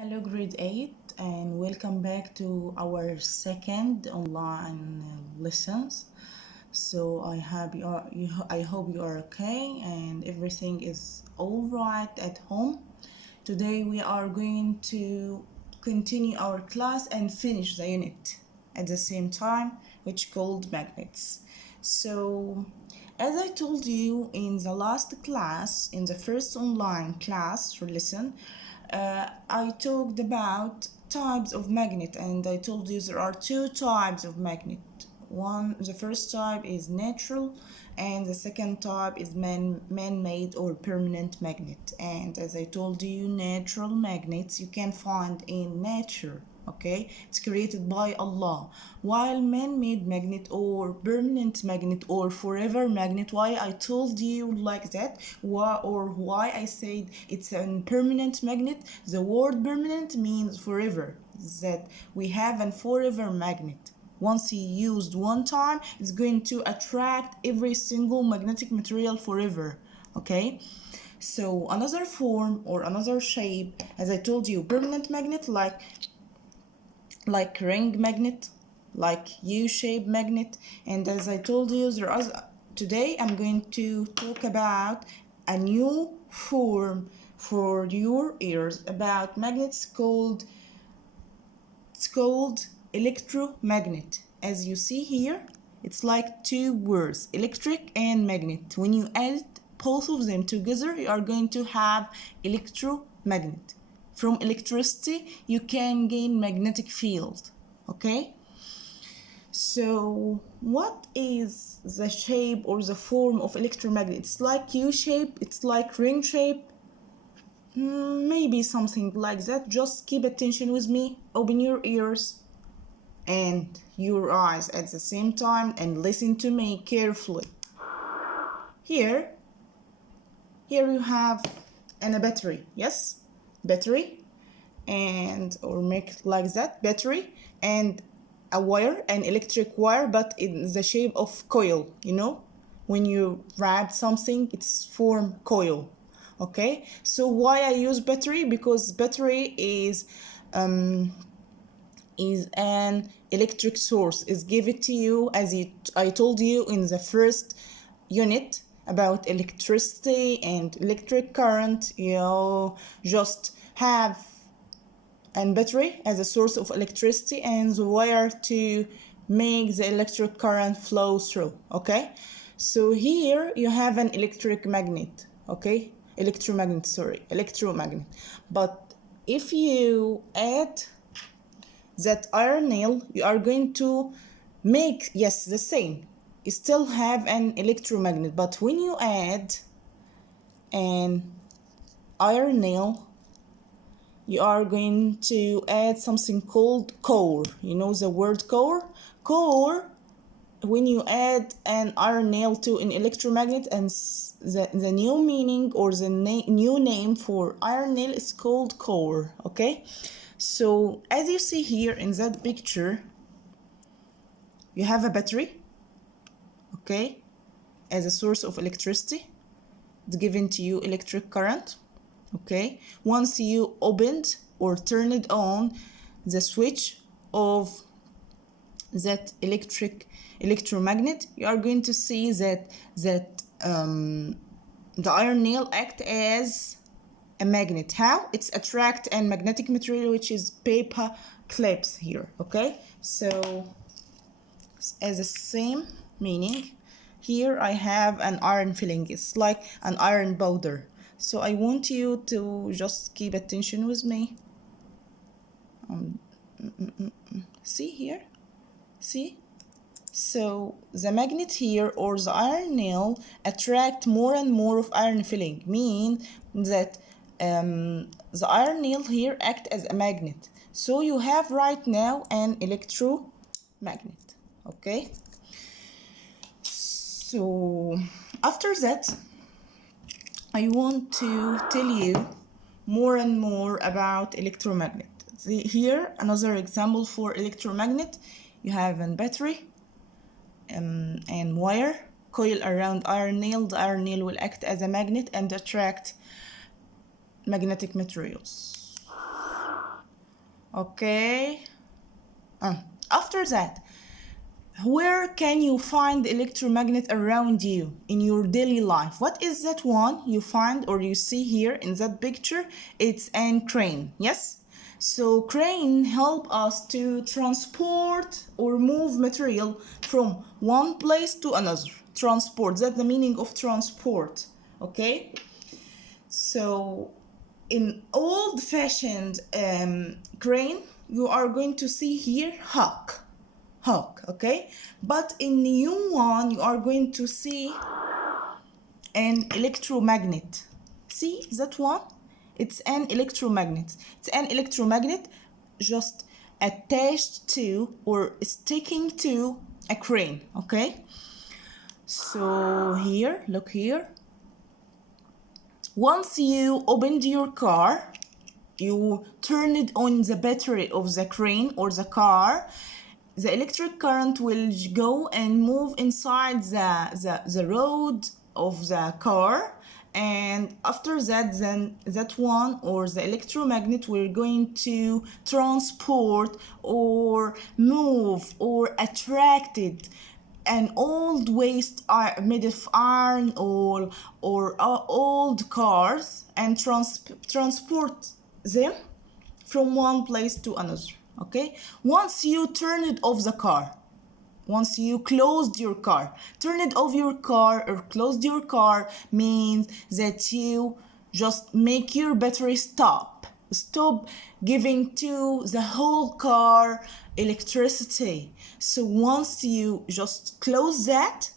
Hello grade 8 and welcome back to our second online lessons. So I hope you are okay and everything is all right at home. Today we are going to continue our class and finish the unit at the same time, which called magnets. So as I told you in the last class, in the first online class or lesson, I talked about types of magnet, and I told you there are two types of magnet. The first type is natural, and the second type is man-made or permanent magnet. And as I told you, natural magnets you can find in nature. Okay, it's created by Allah, while man-made magnet or permanent magnet or forever magnet, why I told you like that, why I said it's a permanent magnet. The word permanent means forever, that we have a forever magnet. Once you used one time, it's going to attract every single magnetic material forever. Okay, so another form or another shape, as I told you, permanent magnet like ring magnet, like U-shaped magnet. And as I told you, today I'm going to talk about a new form for your ears about magnets it's called electromagnet. As you see here, it's like two words, electric and magnet. When you add both of them together, you are going to have electromagnet. From electricity, you can gain magnetic field. Okay? So, what is the shape or the form of electromagnet? It's like U-shape, it's like ring shape, maybe something like that. Just keep attention with me, open your ears and your eyes at the same time and listen to me carefully. Here you have a battery, yes? Battery, and or make it like that, battery and a wire, an electric wire, but in the shape of coil. You know, when you wrap something, it's form coil. Okay, so why I use battery? Because battery is an electric source, is given to you, as I told you in the first unit about electricity and electric current. You just have a battery as a source of electricity and the wire to make the electric current flow through. Okay, so here you have an electromagnet. But if you add that iron nail, you are going to make, yes, the same. You still have an electromagnet, but when you add an iron nail, you are going to add something called core. You know the word core? Core, when you add an iron nail to an electromagnet, and the new meaning or the new name for iron nail is called core. Okay, so as you see here in that picture, you have a battery, okay, as a source of electricity. It's given to you electric current. Okay, once you opened or turned on the switch of that electromagnet, you are going to see that the iron nail act as a magnet. How? It's attract and magnetic material, which is paper clips here. Okay, so as the same meaning, here I have an iron filling. It's like an iron powder. So I want you to just keep attention with me. See here? See? So the magnet here or the iron nail attract more and more of iron filling, mean that the iron nail here act as a magnet. So you have right now an electromagnet. Okay? So after that, I want to tell you more and more about electromagnet. Here, another example for electromagnet. You have a battery and wire, coil around iron nail. The iron nail will act as a magnet and attract magnetic materials. Okay. After that, where can you find the electromagnet around you in your daily life? What is that one you find or you see here in that picture? It's an crane, yes? So crane help us to transport or move material from one place to another. Transport, that's the meaning of transport, okay? So in old-fashioned crane, you are going to see here hook, okay? But in new one, you are going to see an electromagnet. See that one? It's an electromagnet. It's an electromagnet just attached to or sticking to a crane, okay? So here, look here. Once you opened your car, you turn it on the battery of the crane or the car, the electric current will go and move inside the road of the car, and after that then that one or the electromagnet we're going to transport or move or attract it an old waste made of iron or old cars and transport them from one place to another, okay? Once you turn it off the car, once you closed your car, turn it off your car or closed your car means that you just make your battery stop giving to the whole car electricity. So once you just close that,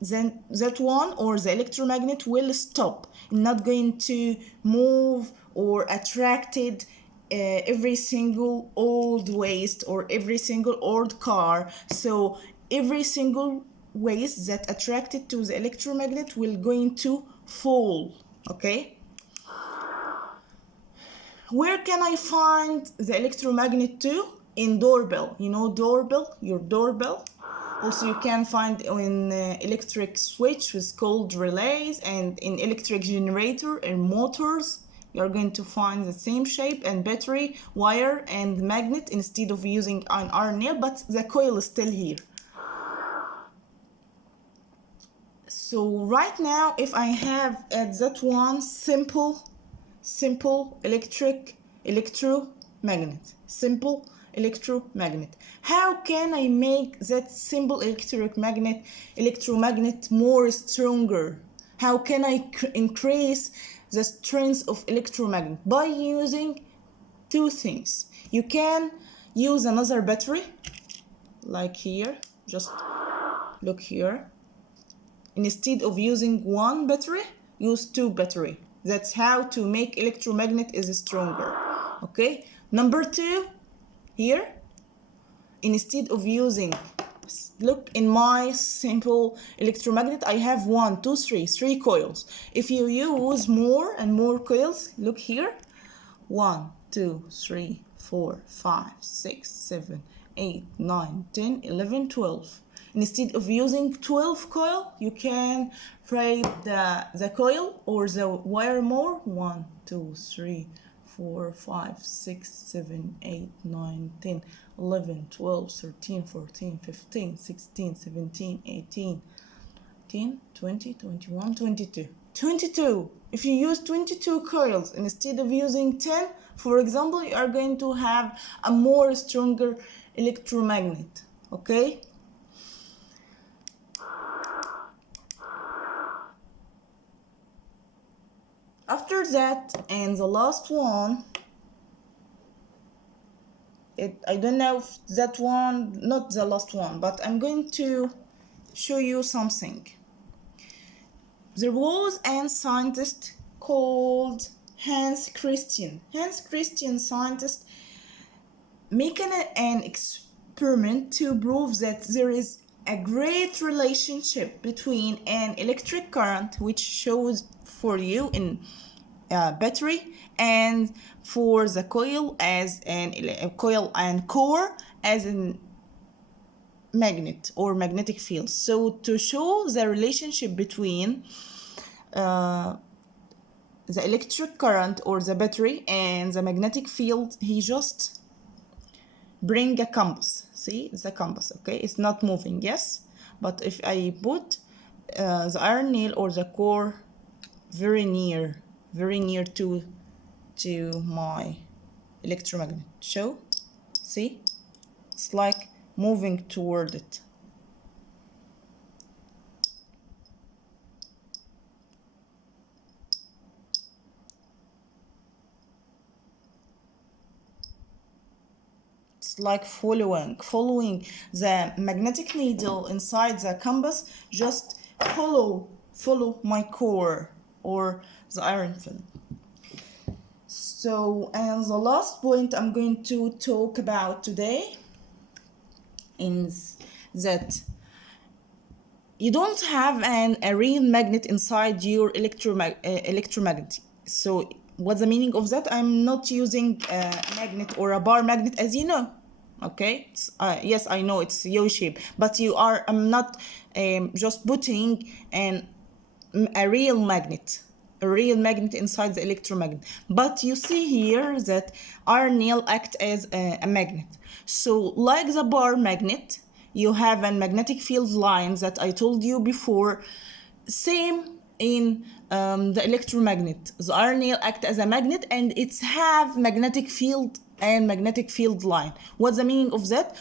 then that one or the electromagnet will stop, not going to move or attract it every single old waste or every single old car. So every single waste that attracted to the electromagnet will going to fall, okay? Where can I find the electromagnet too? In doorbell. You know doorbell? Your doorbell. Also you can find in electric switch with cold relays, and in electric generator and motors. You're going to find the same shape and battery, wire and magnet instead of using an iron nail, but the coil is still here. So right now if I have at that one simple electromagnet. Simple electromagnet. How can I make that simple electromagnet more stronger? How can I increase the strength of electromagnet? By using two things. You can use another battery, like here. Just look here. Instead of using one battery, use two battery. That's how to make electromagnet is stronger, okay? Number two, here, instead of using, look in my simple electromagnet, I have 1, 2, 3 coils. If you use more and more coils, look here, 1, 2, 3, 4, 5, 6, 7, 8, 9, 10, 11, 12. Instead of using 12 coil, you can wrap the coil or the wire more. 1, 2, 3, 4, 5, 6, 7, 8, 9, 10, 11, 12, 13, 14, 15, 16, 17, 18, 10, 20, 21, 22. 22. If you use 22 coils instead of using 10, for example, you are going to have a more stronger electromagnet, okay? After that, and the last one, I don't know if that one, not the last one, but I'm going to show you something. There was a scientist called Hans Christian. Hans Christian scientist making an experiment to prove that there is a great relationship between an electric current, which shows for you in battery, and for the coil as a coil and core as a magnet or magnetic field. So to show the relationship between the electric current or the battery and the magnetic field, he just bring a compass. See, it's a compass, okay? It's not moving, yes? But if I put the iron nail or the core very near to my electromagnet, see? It's like moving toward it. It's like following the magnetic needle inside the compass. Just follow my core or the iron film. So, and the last point I'm going to talk about today is that you don't have a real magnet inside your electromagnet. So what's the meaning of that? I'm not using a magnet or a bar magnet, as you know. Okay, yes, I know it's U shape, but I'm not just putting a real magnet inside the electromagnet. But you see here that iron nail act as a magnet. So like the bar magnet, you have a magnetic field line that I told you before. Same in the electromagnet. The iron nail act as a magnet, and it's have magnetic field and magnetic field line. What's the meaning of that?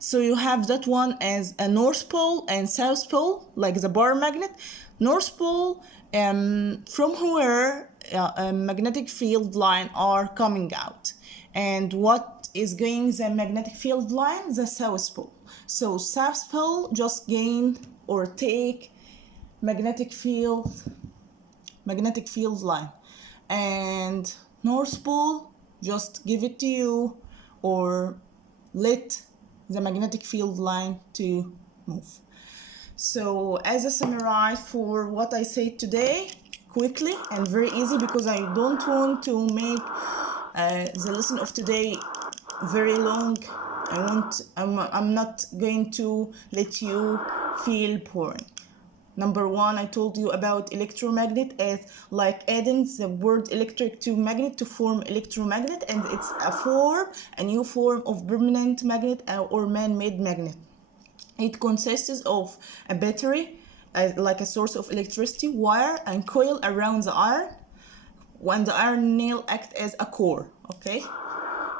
So you have that one as a north pole and south pole, like the bar magnet. North pole, from where a magnetic field line are coming out, and what is going the magnetic field line? The south pole. So south pole just gain or take magnetic field line, and north pole just give it to you or let the magnetic field line to move. So as a summary for what I said today, quickly and very easy, because I don't want to make the lesson of today very long. I'm not going to let you feel boring. Number one, I told you about electromagnet as like adding the word electric to magnet to form electromagnet, and it's a new form of permanent magnet or man-made magnet. It consists of a battery, like a source of electricity, wire, and coil around the iron, when the iron nail act as a core, okay?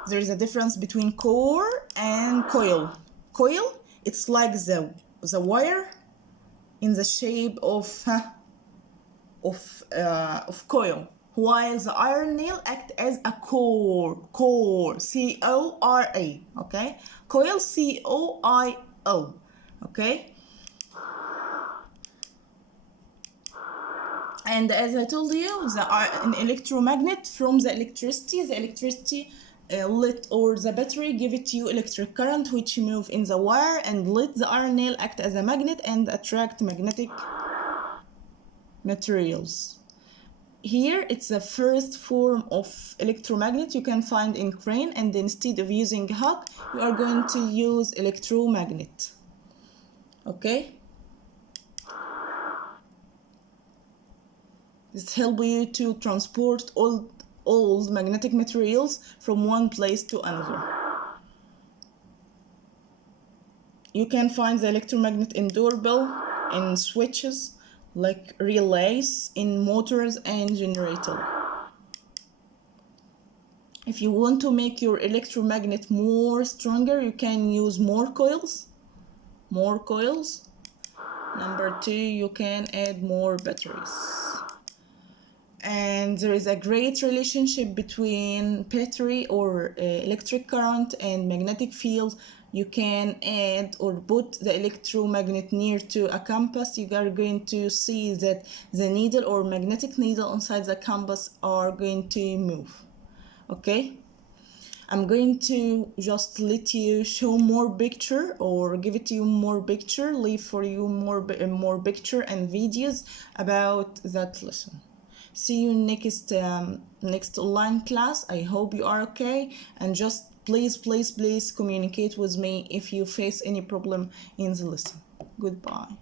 There is a difference between core and coil. Coil, it's like the wire in the shape of coil, while the iron nail act as a core, C-O-R-A, okay? Coil, C-O-I-L, okay? And as I told you, an electromagnet, from the electricity let or the battery give it to you electric current, which move in the wire and let the iron nail act as a magnet and attract magnetic materials. Here it's the first form of electromagnet you can find in crane, and instead of using hook, you are going to use electromagnet. Okay? This helps you to transport all magnetic materials from one place to another. You can find the electromagnet in doorbell, in switches, like relays, in motors and generator. If you want to make your electromagnet more stronger, you can use more coils. Number two, you can add more batteries. And there is a great relationship between battery or electric current and magnetic field. You can add or put the electromagnet near to a compass. You are going to see that the needle or magnetic needle inside the compass are going to move. Okay? I'm going to just let you show more picture or give it to you more picture, leave for you more picture and videos about that lesson. See you next online class. I hope you are okay, and just please communicate with me if you face any problem in the lesson. Goodbye.